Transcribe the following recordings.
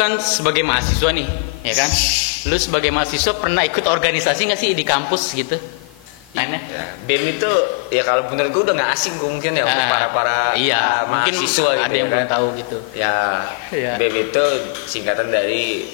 kan sebagai mahasiswa nih, ya kan? Lu sebagai mahasiswa pernah ikut organisasi nggak sih di kampus gitu? Ya, BEM itu ya kalau menurut gue udah nggak asing mungkin ya untuk para iya, mungkin mahasiswa ada gitu yang ya belum kan? tahu gitu. Ya, Iya. BEM itu singkatan dari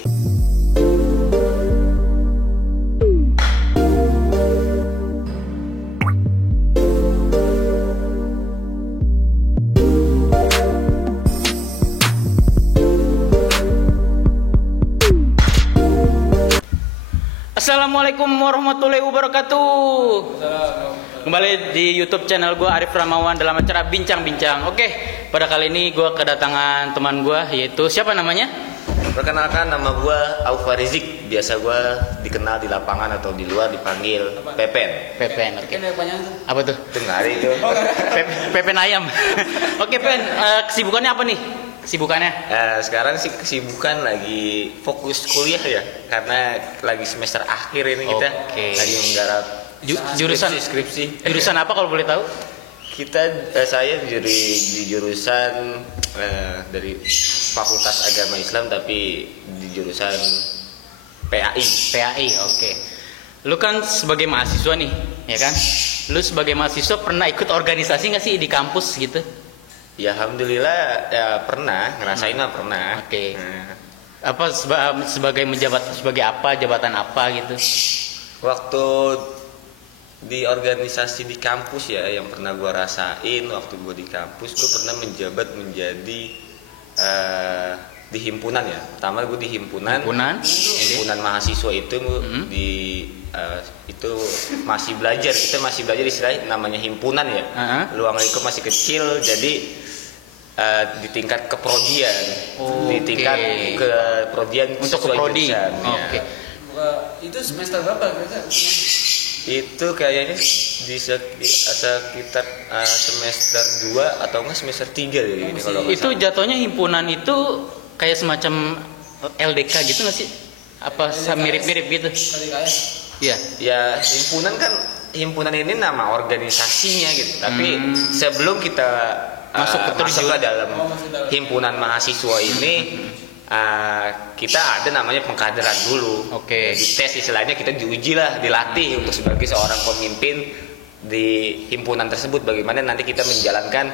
Assalamualaikum warahmatullahi wabarakatuh. Kembali di YouTube channel gue Arif Ramawan dalam acara Bincang-Bincang. Oke, pada kali ini gue kedatangan teman gue, yaitu siapa namanya? Perkenalkan, nama gue Aufa Rizik. Biasa gue dikenal di lapangan atau di luar dipanggil Pepen. Pepen. Oke. Apa tuh? Dengar itu. Pepen ayam. Oke, Pen. Kesibukannya apa nih? Kesibukannya? Sekarang sih kesibukan lagi fokus kuliah ya, karena lagi semester akhir ini kita. Oke. Lagi menggarap Jurusan skripsi. Jurusan apa kalau boleh tahu? Saya di jurusan dari Fakultas Agama Islam, tapi di jurusan PAI. PAI, oke. Lu kan sebagai mahasiswa nih, ya kan? Lu sebagai mahasiswa pernah ikut organisasi nggak sih di kampus gitu? Ya alhamdulillah ya pernah ngerasain lah pernah. Oke. Nah, Apa sebagai menjabat sebagai apa, jabatan apa gitu? waktu di organisasi di kampus ya yang pernah gua rasain waktu gua di kampus, gua pernah menjabat menjadi di himpunan ya. Pertama gua di himpunan mahasiswa itu di itu masih belajar, kita masih belajar istilah namanya himpunan ya. Ruang lingkup masih kecil, jadi di tingkat keprodian, di tingkat keprodian untuk keprodi. Ya. Oke. Itu semester berapa kira-kira? Itu kayaknya di sekitar semester 2 atau enggak semester 3 deh ini kalau nggak Itu salah. jatuhnya himpunan itu kayak semacam LDK gitu nggak sih? Apa mirip-mirip gitu? KDKS. Iya. Ya himpunan ini nama organisasinya gitu. Tapi sebelum kita Masuk ke dalam himpunan mahasiswa ini, kita ada namanya pengkaderan dulu. Oke. Di tes istilahnya kita diuji lah, dilatih untuk sebagai seorang pemimpin di himpunan tersebut. Bagaimana nanti kita menjalankan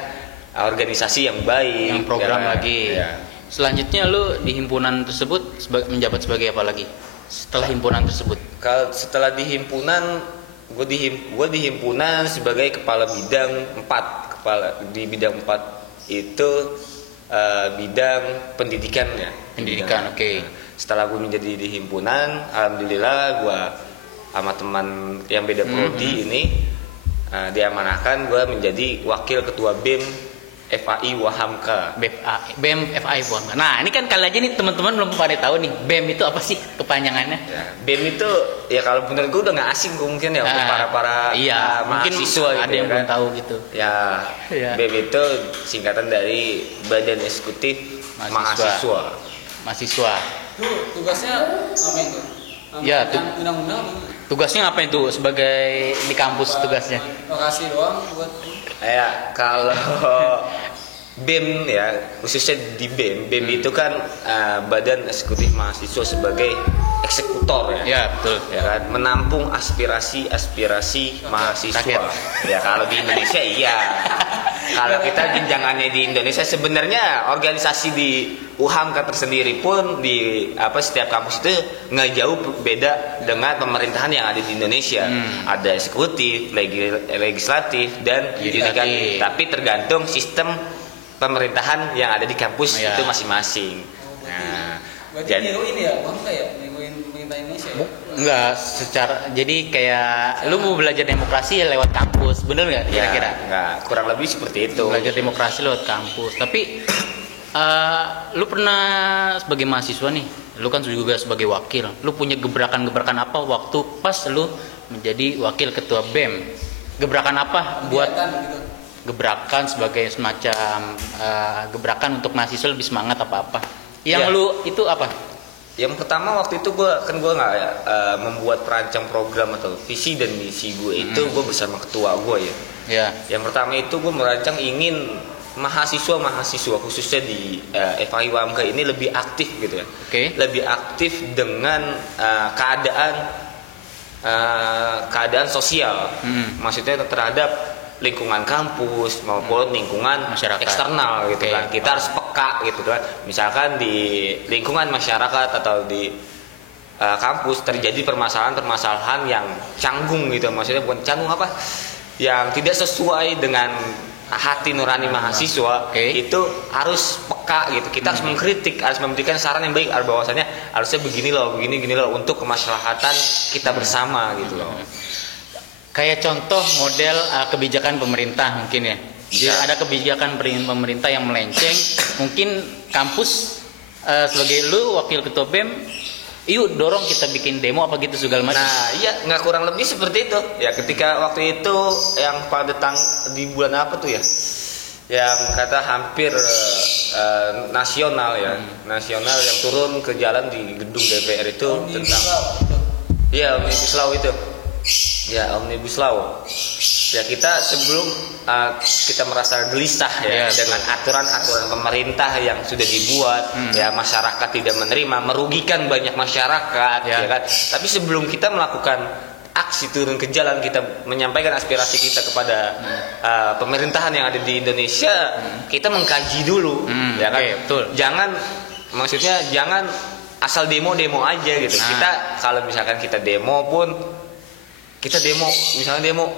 organisasi yang baik. Yang program ya, lagi. ya. Selanjutnya lu di himpunan tersebut menjabat sebagai apa lagi? Setelah himpunan tersebut. Kalau setelah di himpunan, gue di himpunan sebagai kepala bidang 4. Di bidang 4 itu bidang pendidikan ya. Pendidikan, oke. Setelah gue menjadi di himpunan, alhamdulillah gue sama teman yang beda prodi ini diamanahkan gue menjadi wakil ketua BEM FAI Wahamka. BEM FAI Wahamka. Nah, ini kan kali aja nih teman-teman belum pada tahu nih BEM itu apa sih kepanjangannya? Ya, BEM itu ya kalau bener gue udah nggak asing mungkin ya untuk para iya, mahasiswa mungkin ada gitu, yang ya belum kan? tahu gitu. Ya, Iya. BEM itu singkatan dari Badan Eksekutif Mahasiswa. Mahasiswa. Itu tugasnya ngapain tuh? Ya, undang-undang Tugasnya ngapain tuh sebagai di kampus tugasnya? lokasi doang buat Ya, kalau BEM ya, khususnya di BEM itu kan Badan Eksekutif Mahasiswa sebagai eksekutor ya. Ya, betul. Ya kan, menampung aspirasi mahasiswa. Rakyat. Ya kalau di Indonesia iya. Kalau kita jenjangannya di Indonesia sebenarnya organisasi di UHAMKA tersendiri pun di setiap kampus itu nggak jauh beda dengan pemerintahan yang ada di Indonesia. Ada eksekutif, legislatif dan yudikatif. Tapi tergantung sistem pemerintahan yang ada di kampus itu masing-masing. Nah, berarti jadi niruin ya, bangga ya, niruin pemerintah Indonesia ya? Enggak secara jadi kayak lu mau belajar demokrasi ya lewat kampus, bener nggak kira-kira? Enggak, kurang lebih seperti itu. Belajar demokrasi lewat kampus. Tapi lu pernah sebagai mahasiswa nih, lu kan juga sebagai wakil. Lu punya gebrakan-gebrakan apa waktu pas lu menjadi wakil ketua BEM? Gebrakan apa buat Gitu. gebrakan sebagai semacam gebrakan untuk mahasiswa lebih semangat apa-apa? Yang Ya. lu itu apa? Yang pertama waktu itu gue nggak membuat perancang program atau visi dan misi gue itu gue bersama ketua gue ya. Ya. Yang pertama itu gue merancang ingin mahasiswa khususnya di FKI UAMK ini lebih aktif gitu ya. Oke. Lebih aktif dengan keadaan sosial. Maksudnya terhadap lingkungan kampus maupun lingkungan masyarakat eksternal gitu Oke. kan. Kita harus peka gitu kan. Misalkan di lingkungan masyarakat atau di kampus terjadi permasalahan yang canggung gitu. Maksudnya bukan canggung apa? Yang tidak sesuai dengan hati nurani mahasiswa. Oke. Itu harus peka gitu. Kita harus mengkritik, harus memberikan saran yang baik, bahwasanya harusnya begini loh untuk kemaslahatan kita bersama gitu loh. Kayak contoh model kebijakan pemerintah mungkin ya. Iya. Ada kebijakan pemerintah yang melenceng, mungkin kampus sebagai lu wakil ketua BEM, yuk dorong kita bikin demo apa gitu segala macam. Nah, iya nggak kurang lebih seperti itu. Ya ketika waktu itu yang pada di bulan apa tuh ya? Yang kata hampir nasional ya, nasional yang turun ke jalan di gedung DPR itu tentang iya Omnibus Law itu. Ya Omnibus Law. Ya kita sebelum kita merasa gelisah ya dengan aturan-aturan pemerintah yang sudah dibuat, ya masyarakat tidak menerima, merugikan banyak masyarakat, ya kan. Tapi sebelum kita melakukan aksi turun ke jalan, kita menyampaikan aspirasi kita kepada pemerintahan yang ada di Indonesia, kita mengkaji dulu, ya kan. Betul. Jangan asal demo aja gitu. Kita kalau misalkan kita demo pun misalnya demo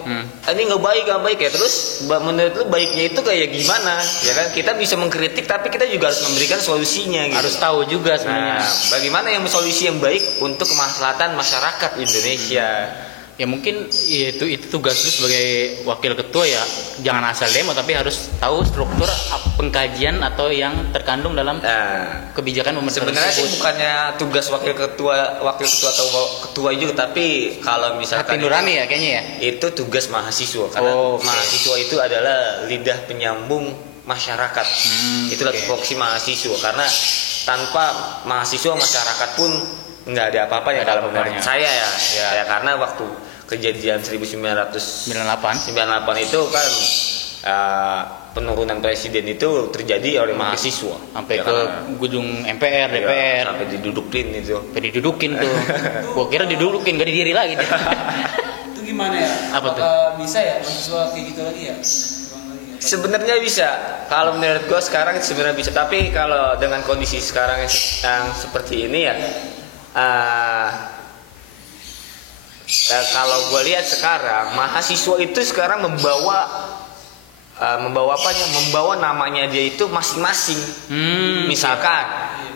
ini nggak baik ya, terus menurut lu baiknya itu kayak gimana ya kan. Kita bisa mengkritik tapi kita juga harus memberikan solusinya gitu. Harus tahu juga sebenarnya. Bagaimana yang solusi yang baik untuk kemaslahatan masyarakat Indonesia. Ya mungkin itu tugas lu sebagai wakil ketua ya, jangan asal demo tapi harus tahu struktur pengkajian atau yang terkandung dalam kebijakan pemerintah. Sebenarnya sih bukannya tugas wakil ketua atau ketua juga, tapi kalau misalkan hati nurani ya kayaknya ya. Itu tugas mahasiswa karena mahasiswa itu adalah lidah penyambung masyarakat. Itulah tupoksi mahasiswa, karena tanpa mahasiswa masyarakat pun nggak ada apa-apanya kalau menurut saya ya karena waktu kejadian 1998 itu kan penurunan presiden itu terjadi oleh mahasiswa sampai ya, ke gedung MPR, DPR, sampai didudukin itu. Didudukin tuh. Gua kira didudukin gak didiri lagi. Itu gimana ya? Apa tuh? Bisa ya mahasiswa kayak gitu lagi ya? Sebenarnya bisa. Kalau menurut gue sekarang sebenarnya bisa. Tapi kalau dengan kondisi sekarang yang seperti ini ya, kalau gue lihat sekarang mahasiswa itu sekarang membawa namanya dia itu masing-masing. Misalkan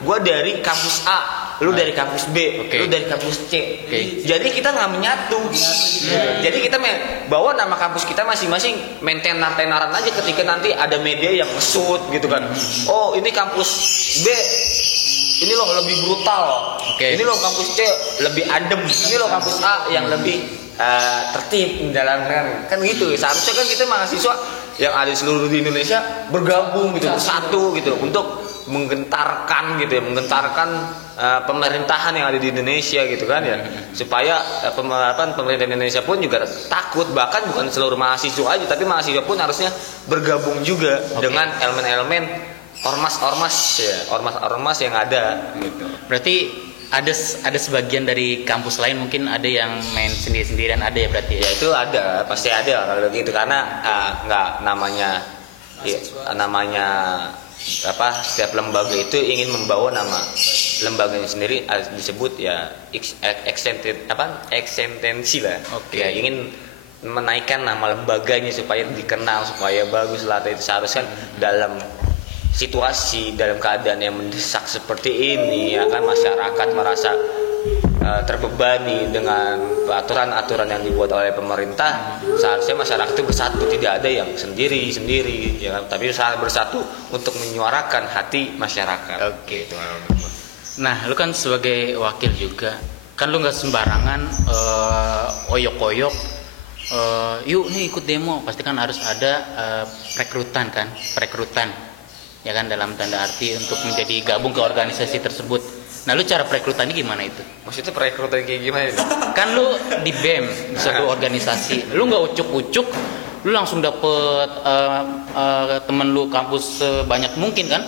gue dari kampus A, lu dari kampus B, lu dari kampus C. Jadi kita nggak menyatu. Jadi kita bawa nama kampus kita masing-masing, main tenar-tenaran aja ketika nanti ada media yang nge-shoot gitu kan. Oh ini kampus B, ini loh lebih brutal. Ini loh kampus C lebih adem. Ini loh kampus A yang lebih tertib menjalankan. Kan gitu. Seharusnya kan kita mahasiswa yang ada di seluruh di Indonesia bergabung gitu, bersatu gitu untuk menggentarkan pemerintahan yang ada di Indonesia gitu kan ya, supaya pemerintah Indonesia pun juga takut. Bahkan bukan seluruh mahasiswa aja, tapi mahasiswa pun harusnya bergabung juga dengan elemen-elemen ormas yang ada gitu. Berarti ada sebagian dari kampus lain mungkin ada yang main sendiri-sendirian, ada ya berarti ya? Itu ada, pasti ada kalau gitu, karena nggak namanya setiap lembaga itu ingin membawa nama lembaganya sendiri, disebut ya ekstensi lah. Ya ingin menaikkan nama lembaganya supaya dikenal, supaya bagus lah. Itu seharusnya dalam situasi, dalam keadaan yang mendesak seperti ini ya kan, masyarakat merasa terbebani dengan aturan-aturan yang dibuat oleh pemerintah. Seharusnya masyarakat itu bersatu, tidak ada yang sendiri ya kan? Tapi bersatu untuk menyuarakan hati masyarakat. Gitu. Nah, lu kan sebagai wakil juga, kan lu nggak sembarangan oyok-oyok. Yuk nih ikut demo, pasti kan harus ada rekrutan ya kan, dalam tanda arti untuk menjadi gabung ke organisasi tersebut. Nah, lu cara perekrutannya gimana itu? Maksudnya perekrutan kayak gimana itu? Kan lu di BEM, di suatu organisasi, lu nggak ucuk-ucuk lu langsung dapet temen lu kampus sebanyak mungkin kan?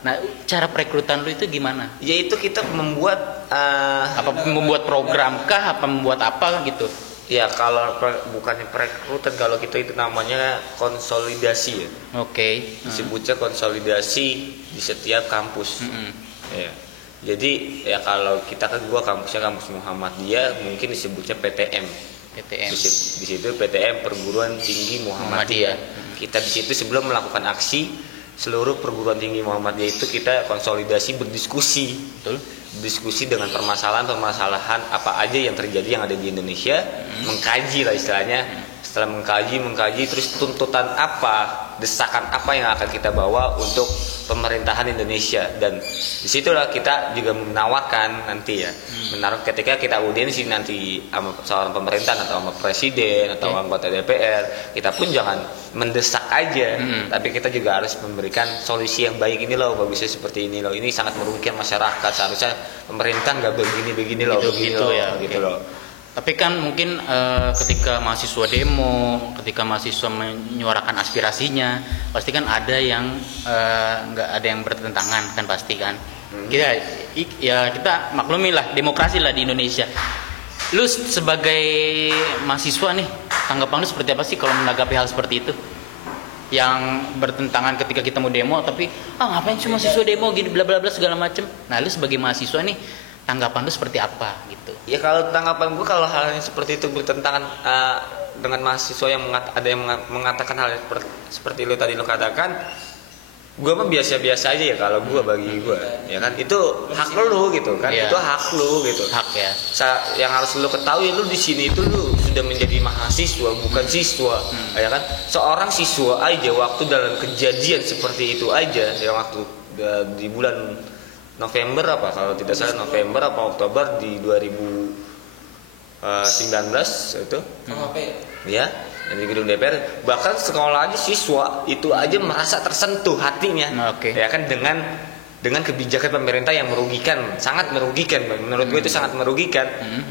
Nah, cara perekrutan lu itu gimana? Yaitu kita membuat Apa membuat program kah? Apa membuat apa gitu? ya kalau bukannya perekrutan, kalau kita itu namanya konsolidasi ya. Oke. Disebutnya konsolidasi di setiap kampus. Ya. Jadi ya kalau kita kan gua kampusnya kampus Muhammadiyah, mungkin disebutnya PTM. PTM. Di situ PTM Perguruan Tinggi Muhammadiyah. Kita di situ sebelum melakukan aksi, seluruh perguruan tinggi Muhammadiyah itu kita konsolidasi berdiskusi. Betul. Diskusi dengan permasalahan-permasalahan apa aja yang terjadi yang ada di Indonesia, mengkaji lah istilahnya. Setelah mengkaji terus tuntutan apa, desakan apa yang akan kita bawa untuk pemerintahan Indonesia, dan disitulah kita juga menawarkan nanti ya, menaruh ketika kita audiensi nanti sama seorang pemerintahan atau sama presiden atau anggota DPR, kita pun jangan mendesak aja, tapi kita juga harus memberikan solusi yang baik. Ini loh bagusnya seperti ini loh, ini sangat merugikan masyarakat, seharusnya pemerintah nggak begini loh, begini gitu loh, ya, gitu loh. Tapi kan mungkin ketika mahasiswa demo, ketika mahasiswa menyuarakan aspirasinya, pasti kan ada yang nggak ada yang bertentangan kan pasti kan. Kita maklumi lah, demokrasi lah di Indonesia. Lu sebagai mahasiswa nih, tanggapan lu seperti apa sih kalau menanggapi hal seperti itu? Yang bertentangan ketika kita mau demo, tapi ngapain sih mahasiswa demo gini bla bla bla segala macem. Nah, lu sebagai mahasiswa nih, tanggapan lu seperti apa gitu? Ya kalau tanggapan gue, kalau hal yang seperti itu bertentangan dengan mahasiswa yang ada yang mengatakan hal yang seperti lu tadi lu katakan, gue mah biasa-biasa aja ya kalau gue, bagi gue ya kan itu hak lu gitu kan, itu hak lu gitu, hak ya. Yang harus lu ketahui, lu di sini itu lu sudah menjadi mahasiswa bukan siswa, ya kan. Seorang siswa aja waktu dalam kejadian seperti itu aja, yang waktu di bulan November apa kalau tidak salah, November apa Oktober di 2019 itu ya, di gedung DPR, bahkan sekolah aja siswa itu aja merasa tersentuh hatinya, ya kan, dengan kebijakan pemerintah yang merugikan, sangat merugikan, menurut gue itu sangat merugikan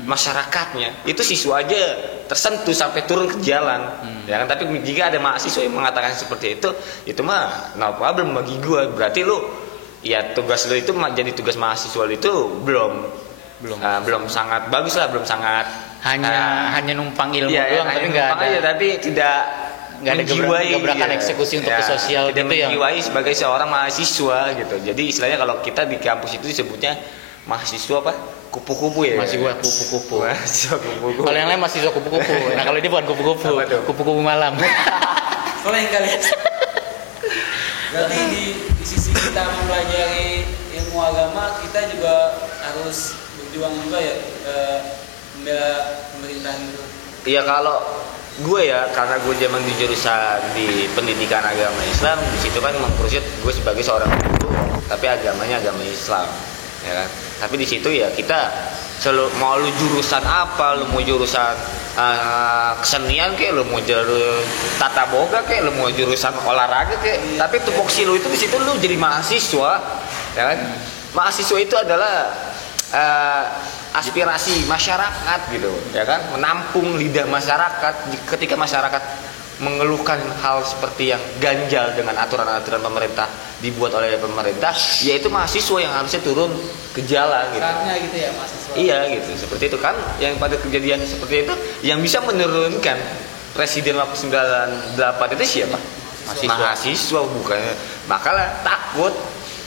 masyarakatnya. Itu siswa aja tersentuh sampai turun ke jalan, ya kan. Tapi jika ada mahasiswa yang mengatakan seperti itu mah no problem bagi gue. Berarti lu ya tugas lu itu jadi tugas mahasiswa lu itu belum sangat bagus lah, belum sangat hanya numpang ilmu doang, tapi tapi tidak ada gebrakan eksekusi untuk ke sosial tidak gitu ya. menjiwai sebagai seorang mahasiswa gitu. Jadi istilahnya kalau kita di kampus itu disebutnya mahasiswa apa? Kupu-kupu ya. Mahasiswa kupu-kupu. Mahasiswa kupu-kupu. Kalau yang lain mahasiswa kupu-kupu. Nah, kalau ini bukan kupu-kupu. Kupu-kupu malam. Kalau yang kali. Berarti di sisi kita mempelajari ilmu agama, kita juga harus berjuang juga ya membela pemerintahan itu. Iya, kalau gue ya, karena gue zaman di jurusan di pendidikan agama Islam, di situ kan mengkursus gue sebagai seorang guru, tapi agamanya agama Islam, ya kan. Tapi di situ ya kita selalu, mau lu jurusan apa, lu mau jurusan kesenian kayak, lu mau jurusan tata boga kayak, lu mau jurusan olahraga kayak, tapi tupoksi lu itu di situ lu jadi mahasiswa, ya kan. Mahasiswa itu adalah aspirasi masyarakat gitu, ya kan, menampung lidah masyarakat. Ketika masyarakat mengeluhkan hal seperti yang ganjal dengan aturan-aturan pemerintah dibuat oleh pemerintah, yaitu mahasiswa yang harusnya turun ke jalan gitu. Saatnya gitu ya mahasiswa. Iya gitu, seperti itu kan, yang pada kejadian seperti itu yang bisa menurunkan presiden waktu 98 itu siapa? Mahasiswa bukannya. Makanya takut.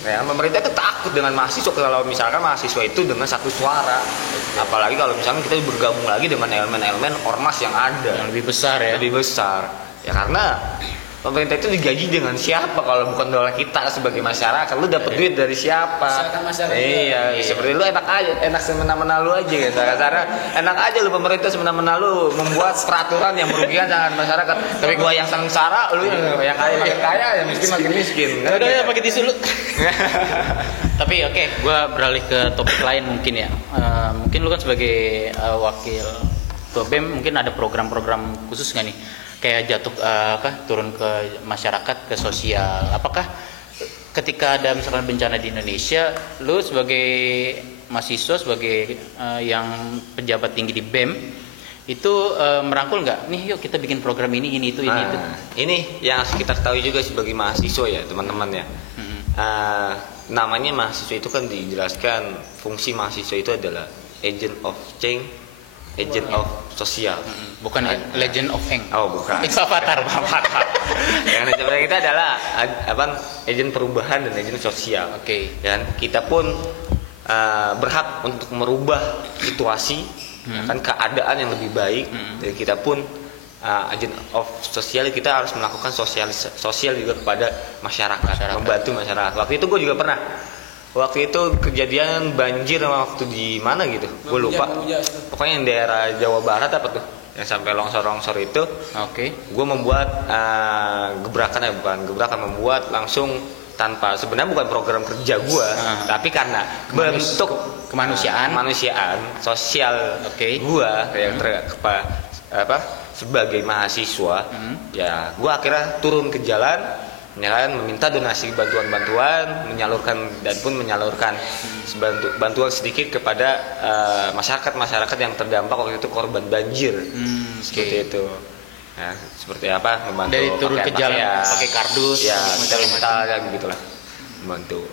Ya, pemerintah itu takut dengan mahasiswa kalau misalkan mahasiswa itu dengan satu suara. Apalagi kalau misalkan kita bergabung lagi dengan elemen-elemen ormas yang ada, yang lebih besar ya. Lebih besar. Ya karena pemerintah itu digaji dengan siapa kalau bukan oleh kita sebagai masyarakat? Lu dapat duit dari siapa? Masyarakat. Iya, seperti lu enak aja, enak semena-mena lu aja gitu. Karena enak aja lu pemerintah semena-mena lu membuat peraturan yang merugikan sangat masyarakat. Tapi gua yang sengsara, lu yang kaya makin kaya, yang miskin makin miskin. Udah ya pakai tisu lu. Tapi oke, gua beralih ke topik lain mungkin ya. Mungkin lu kan sebagai wakil ketua BEM, mungkin ada program-program khusus nggak nih? Kayak turun ke masyarakat, ke sosial. Apakah ketika ada misalkan bencana di Indonesia, lu sebagai mahasiswa, sebagai yang pejabat tinggi di BEM, Itu merangkul nggak? Nih yuk kita bikin program ini itu. Ini yang harus kita ketahui juga sebagai mahasiswa ya teman-teman ya. Namanya mahasiswa itu kan dijelaskan fungsi mahasiswa itu adalah agent of change, agent of sosial. Bukan Legend of Eng. Oh bukan. Itu Avatar. Yang sebenarnya kita adalah agent perubahan dan agent sosial. Oke. Dan kita pun berhak untuk merubah situasi, kan keadaan yang lebih baik. Dan kita pun agent of sosial, kita harus melakukan sosial juga kepada masyarakat, membantu masyarakat. Waktu itu gue juga pernah. Waktu itu kejadian banjir waktu di mana gitu, gue lupa. Pokoknya yang daerah Jawa Barat apa tuh, yang sampai longsor itu. Oke. Gue membuat gebrakan membuat langsung tanpa, sebenarnya bukan program kerja gue, tapi karena bentuk kemanusiaan sosial gue yang sebagai mahasiswa, ya gue akhirnya turun ke jalan, meminta donasi bantuan-bantuan, menyalurkan bantuan sedikit kepada masyarakat yang terdampak waktu itu korban banjir, seperti itu. Nah, seperti apa membantu dari turun ke jalan pakai kardus, ya, kita minta ya begitulah, membantu.